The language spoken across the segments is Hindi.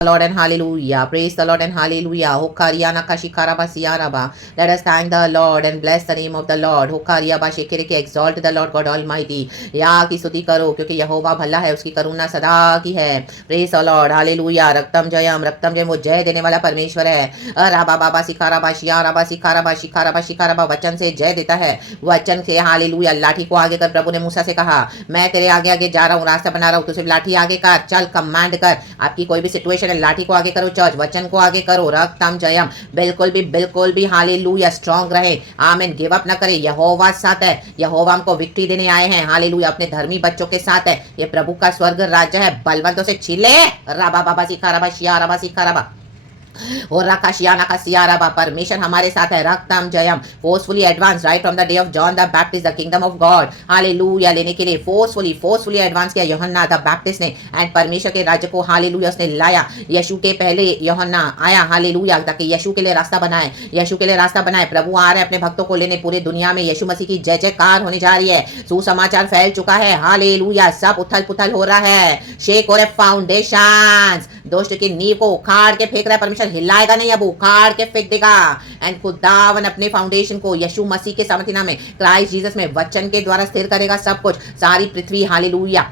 Lord and hallelujah. Praise the Lord and hallelujah. Hokariana kashikaraba siaraba. Let us thank the Lord and bless the name of the Lord. Hokariaba shekere के exalt the Lord God Almighty. या की स्तुति करो क्योंकि यहोवा भला है, उसकी करुणा सदा की है. Praise the Lord. Hallelujah. रक्तम Jayam वो जय देने वाला परमेश्वर है. राबा बाबा सिखाराबा शियाराबा सिखाराबा शिखाराबा शिखाराबा वचन से जय देता है. वचन से हालेलुया. लाठी को आगे कर प्रभु ने मूसा से कहा, मैं तेरे आगे आगे जा रहा हूँ, रास्ता बना रहा हूँ, तू सिर्फ लाठी आगे कर, चल कमांड कर. आपकी कोई भी सिचुएशन है, लाठी को आगे करो, चर्च वचन को आगे करो. रक्तम जयम. बिल्कुल भी हालेलुया स्ट्रांग रहे. आमीन. गिव अप ना करे. यहोवा साथ है. यहोवा हमको विक्ट्री देने आए हैं. हालेलुया. अपने धर्मी बच्चों के साथ है. ये प्रभु का स्वर्ग राज्य है. बलवंतों से छिले. राबा बाबा सिखाराबा शियाराबा सिखाराबा और राकाशियाना का सियाराबा. परमेश्वर हमारे साथ है. रक्तम जयम. Forcefully advance right from the day of John the Baptist the kingdom of God. Hallelujah लेने के लिए फोर्सफुली एडवांस किया यूहन्ना द बैप्टिस्ट ने. एंड परमेश्वर के राज्य को हालेलुया उसने लाया. यीशु के पहले यूहन्ना आया. हालेलुया. ताकि यीशु के लिए रास्ता बनाए. यीशु के लिए रास्ता बनाए. प्रभु आ रहे हैं अपने भक्तों को लेने. पूरे दुनिया में यीशु मसीह की जय जयकार होने जा रही है. सुसमाचार फैल चुका है. हालेलुया. सब उथल पुथल हो रहा है. शेक हो रहे फाउंडेशंस. दुष्ट की नींव को उखाड़ के फेंक रहा है परमेश्वर. हिलाएगा नहीं, अब उखाड़ के फेंक देगा. एंड खुदावन अपने फाउंडेशन को यीशु मसीह के सामर्थ्य नाम में, क्राइस्ट जीसस में वचन के द्वारा स्थिर करेगा सब कुछ. सारी पृथ्वी हालेलुया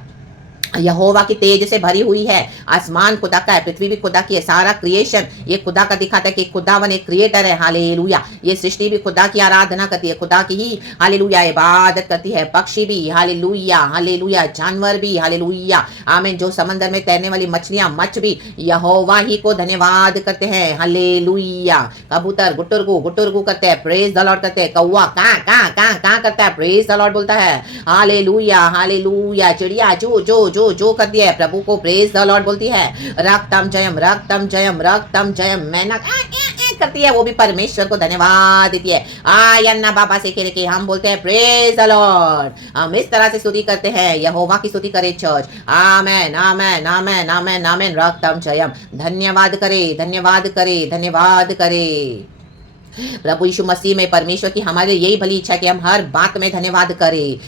यहोवा की तेज से भरी हुई है. आसमान खुदा का है, पृथ्वी भी खुदा की है. सारा क्रिएशन ये खुदा का दिखाता है कि खुदावन एक क्रिएटर है. हालेलुया. ये सृष्टि भी खुदा की आराधना करती है, खुदा की ही हालेलुया इबादत करती है. पक्षी भी हालेलुया हालेलुया. जानवर भी हालेलुया. आमीन. जो समंदर में तैरने वाली मछलियां मछ भी यहोवा ही को धन्यवाद करते हैं. हालेलुया. कबूतर गुटुरगु करते हैं, प्रेज द लॉर्ड करते हैं. कौवा का करता है, प्रेज द लॉर्ड बोलता है. Hallelujah hallelujah. चिड़िया जो जो कर दिया है प्रभु को प्रेज द लॉर्ड बोलती है. रक्तम जयम. मैना करती है, वो भी परमेश्वर को धन्यवाद देती है. आयन्ना बाबा से कह के हम बोलते हैं प्रेज द लॉर्ड. हम इस तरह से स्तुति करते हैं. यहोवा की स्तुति करे चर्च. आमेन आमेन आमेन आमेन आमेन. रक्तम जयम. धन्यवाद करे. प्रभु यीशु मसीह में परमेश्वर की हमारे यही भली इच्छा कि हम हर बात में धन्यवाद करें.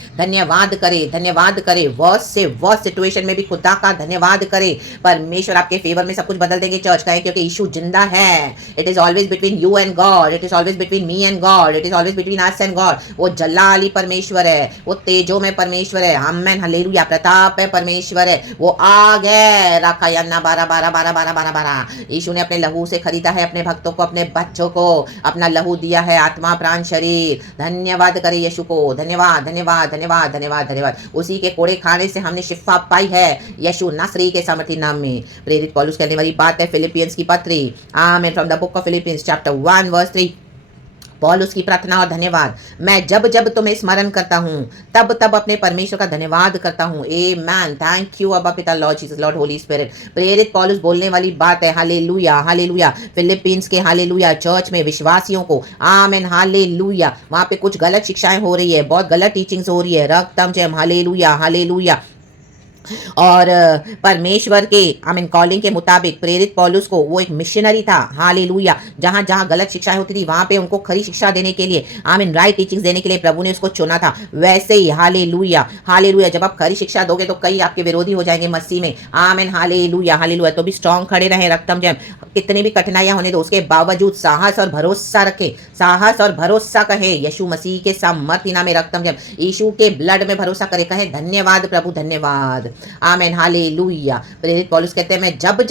वर्स्ट सिचुएशन में भी खुदा का धन्यवाद करें. परमेश्वर आपके फेवर में सब कुछ बदल देंगे चर्च का, क्योंकि यीशु जिंदा है. It is always between you and God. It is always between me and God. It is always between us and God. वो जलाली परमेश्वर है, वो तेजो में परमेश्वर है. Amen hallelujah. प्रताप है परमेश्वर है, वो आग है. राखा यन्ना 12. यीशु ने अपने लहू से खरीदा है अपने भक्तों को, अपने बच्चों को अपना लहू दिया है, आत्मा प्राण शरीर. धन्यवाद करे यीशु को. धन्यवाद. उसी के कोड़े खाने से हमने शिफा पाई है यीशु नासरी के सामर्थी नाम में. प्रेरित पौलुस कहने वाली बात है फिलिपियंस की पत्री. आमीन. From the book of Philippians chapter 1 verse 3. पौलुस की प्रार्थना और धन्यवाद. मैं जब तुम्हें स्मरण करता हूँ तब अपने परमेश्वर का धन्यवाद करता हूँ. आमेन. थैंक यू अब्बा पिता Lord Jesus Lord Holi spirit. प्रेरित पौलुस बोलने वाली बात है. हालेलुया. फिलिपींस के हालेलुया चर्च में विश्वासियों को आमेन हालेलुया वहां पे कुछ गलत शिक्षाएं हो रही है, बहुत गलत टीचिंग्स हो रही है. रक्तम जयम. हालेलुया. और परमेश्वर के आमीन कॉलिंग के मुताबिक प्रेरित पौलुस को वो एक मिशनरी था. हालेलुया. जहां जहां गलत शिक्षाएं होती थी वहां पे उनको खरी शिक्षा देने के लिए, आमीन राइट टीचिंग्स देने के लिए प्रभु ने उसको चुना था. वैसे ही हालेलुया. जब आप खरी शिक्षा दोगे तो कई आपके विरोधी हो जाएंगे मसीह में. आमीन हालेलुया. तो भी स्ट्रांग खड़े रहें. रक्तम जयम. कितनी भी कठिनाइयां होने दो उसके बावजूद साहस और भरोसा कहे यीशु मसीह के सामर्थ्य नाम में. रक्तम जयम. यीशु के ब्लड में भरोसा करे, कहे धन्यवाद प्रभु धन्यवाद. Amen hallelujah. प्रेरित पौलुस कहते हैं मैं जब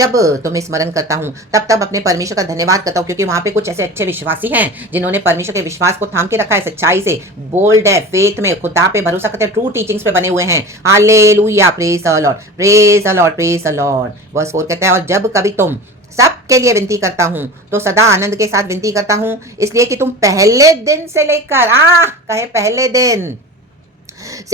तुम्हें स्मरण करता हूँ तब अपने परमेश्वर का धन्यवाद करता हूँ, क्योंकि वहां पे कुछ ऐसे अच्छे विश्वासी हैं जिन्होंने परमेश्वर के विश्वास को थाम के रखा है, सच्चाई से, बोल्ड है, फेथ में, खुदा पे भरोसा करते हैं, ट्रू टीचिंग्स पे बने हुए हैं. Hallelujah. Praise the Lord. Verse 4 कहते हैं और जब कभी तुम सबके लिए विनती करता हूं तो सदा आनंद के साथ विनती करता हूं, इसलिए कि तुम पहले दिन से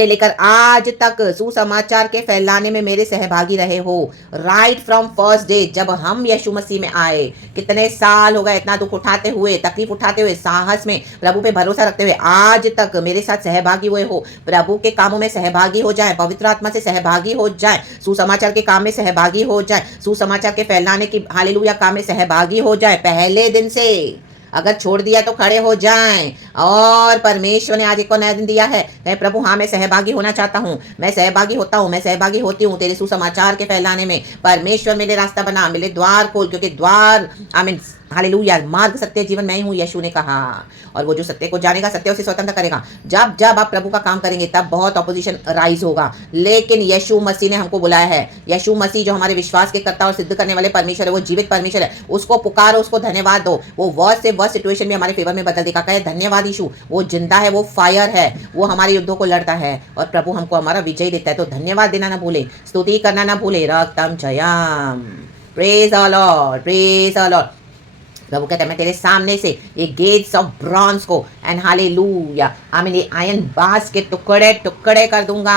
लेकर आज तक सुसमाचार के फैलाने में मेरे सहभागी रहे हो. राइट फ्रॉम फर्स्ट डे जब हम यीशु मसीह में आए, कितने साल हो गए इतना दुख उठाते हुए, तकलीफ उठाते हुए, साहस में प्रभु पे भरोसा रखते हुए आज तक मेरे साथ सहभागी हुए हो. प्रभु के कामों में सहभागी हो जाए, पवित्र आत्मा से सहभागी हो जाए, सुसमाचार के काम में सहभागी हो जाए, सुसमाचार के फैलाने की हालेलुया काम में सहभागी हो जाए पहले दिन से. अगर छोड़ दिया तो खड़े हो जाएं। और परमेश्वर ने आज एक और नया दिन दिया है। कहे प्रभु हाँ मैं सहभागी होना चाहता हूँ, मैं सहभागी होता हूँ, मैं सहभागी होती हूँ तेरे सुसमाचार के फैलाने में। परमेश्वर मेरे रास्ता बना, मेरे द्वार खोल, क्योंकि द्वार आमीन हालेलुया मार्ग सत्य जीवन मैं ही हूँ, यीशु ने कहा। और वो जो सत्य को जानेगा सत्य उसे स्वतंत्र करेगा। जब जब आप प्रभु का काम करेंगे तब बहुत ऑपोजिशन राइज होगा, लेकिन यीशु मसीह ने हमको बुलाया है। यीशु मसीह जो हमारे विश्वास के कर्ता और सिद्ध करने वाले परमेश्वर है, वो जीवित परमेश्वर है। उसको पुकारो, उसको धन्यवाद दो। वो वर्स्ट से वर्स्ट सिचुएशन में हमारे फेवर में बदल देगा। कहे धन्यवाद यीशु, वो जिंदा है, वो फायर है, वो हमारे युद्धों को लड़ता है और प्रभु हमको हमारा विजय देता है। तो धन्यवाद देना ना भूले, स्तुति करना ना भूले। रक्तम जयम, praise the Lord, praise the Lord. प्रभु कहते हैं मैं तेरे सामने से ये गेट्स ऑफ ब्रॉन्ज को एंड हालेलुया आमीन ये आयरन बास के टुकड़े टुकड़े कर दूंगा।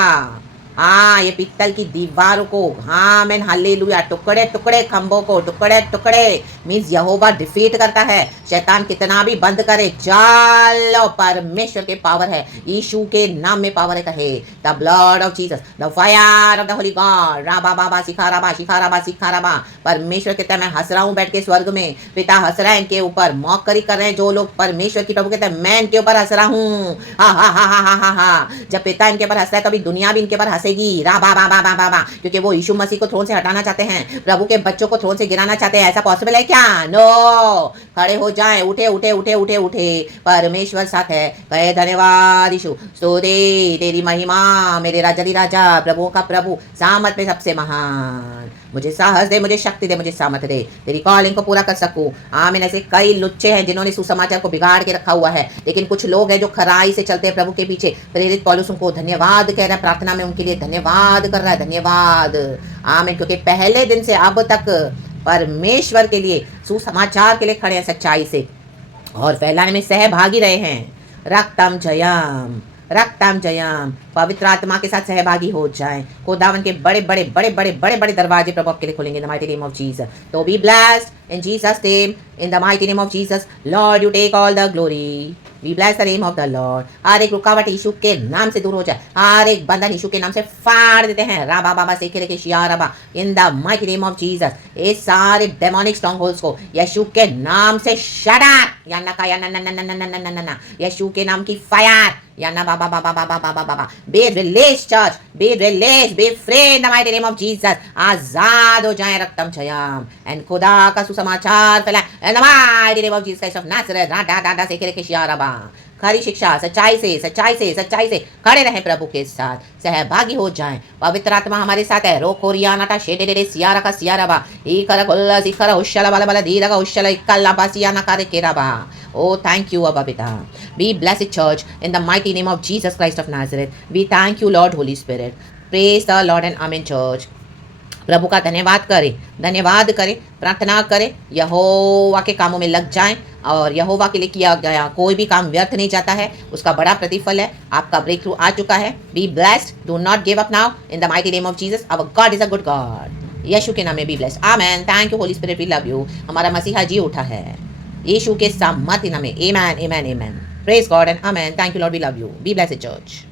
हाँ ये पित्तल की दीवारों को, हाँ मैन हालेलुया, टुकड़े टुकड़े खंभों को, टुकड़े टुकड़े मीन्स यहोवा डिफीट करता है। शैतान कितना भी बंद करे, चलो परमेश्वर के पावर है, यीशु के नाम में पावर है। कहे the blood of Jesus, the fire of the holy God, राबा बाबा सिखाराबा शिखाराबा सिखाराबा। परमेश्वर कहता है मैं हंस रहा हूँ बैठ के स्वर्ग में, पिता हंस रहा है इनके ऊपर, मौकरी कर रहे हैं जो लोग परमेश्वर की। प्रभु कहता है मैं इनके ऊपर हंस रहा हूँ। हा हा हा हा हा हा। जब पिता इनके ऊपर हंसता है तभी दुनिया भी इनके ऊपर हंसेगी। रा बा बा बा बा बा बा, क्योंकि वो यीशु मसीह को थ्रोन से हटाना चाहते हैं, प्रभु के बच्चों को थ्रोन से गिराना चाहते हैं। ऐसा पॉसिबल है क्या? नो। खड़े हो जाएं, उठे उठे उठे उठे उठे, परमेश्वर साथ है। कहे धन्यवाद यीशु, स्तुति तेरी महिमा, मेरे राजा दी राजा, प्रभु का प्रभु, सामर्थ में सबसे महान। मुझे साहस दे, मुझे शक्ति दे, मुझे सामर्थ दे, तेरी कॉलिंग को पूरा कर सकूं। आमीन। ऐसे कई लुच्चे हैं जिन्होंने सुसमाचार को बिगाड़ के रखा हुआ है, लेकिन कुछ लोग हैं जो खराई से चलते हैं प्रभु के पीछे। प्रेरित पौलुस उनको धन्यवाद कह रहा है, प्रार्थना में उनके लिए धन्यवाद कर रहा है, धन्यवाद। आमीन। क्योंकि पहले दिन से अब तक परमेश्वर के लिए, सुसमाचार के लिए खड़े हैं सच्चाई से और फैलाने में सहभागी रहे हैं। रक्तम जयम, रक्तम जयम। पवित्र आत्मा के साथ सहभागी हो जाएं। खुदावन के बड़े बड़े बड़े बड़े बड़े बड़े दरवाजे प्रभु आपके लिए खोलेंगे in the mighty name of Jesus. तो be blessed in Jesus name, in the mighty name of Jesus. Lord you take all the glory, we bless the name of the Lord. हर एक रुकावट यीशु के नाम से दूर हो जाए, हर एक बंधन यीशु के नाम से फाड़ देते हैं। राबा बाबा से के शिया रबा, इन the mighty name of Jesus. ये सारे डेमोनिक स्ट्रॉन्गहोल्ड्स को यीशु के नाम से शट अप, या ना या ना यीशु के नाम की फायर, या ना बाबा बाबा बाबा बाबा बाबा। Be release church, be release, be free in the mighty name of Jesus. आजाद हो जाए, रक्तम छयाम एंड खुदा का सुसमाचार फैलाए in the mighty name of Jesus of Nazareth. राडा दादा से के शिया रबा। खरी शिक्षा सच्चाई से सच्चाई से सच्चाई से खड़े रहें, प्रभु के साथ सहभागी हो जाएं। पवित्र आत्मा हमारे साथ है। रोकोरिया नाटा शेडे सियारा का सियाराबा, ई कर कोल्ला सिखर उशला बाला बाला धीरा का उशला इक्कला बासिया ना करे केराबा। Oh, thank you, Abba Pitta. Be blessed, church, in the mighty name of Jesus Christ of Nazareth. We thank you, Lord, Holy Spirit. Praise the Lord and Amen, church. प्रभु का धन्यवाद करें, धन्यवाद करें, प्रार्थना करें, यहोवा के कामों में लग जाएं। और यहोवा के लिए किया गया कोई भी काम व्यर्थ नहीं जाता है, उसका बड़ा प्रतिफल है। आपका ब्रेक थ्रू आ चुका है। Be blessed, do not give up now in the mighty name of Jesus. Our God is a good God. यीशु के नाम में be blessed. Amen. Thank you holy spirit, we love you. हमारा मसीहा जी उठा है यीशु के सामर्थ्य नाम में। Amen, amen, amen. Praise God and amen. Thank you lord, we love you. Be blessed church.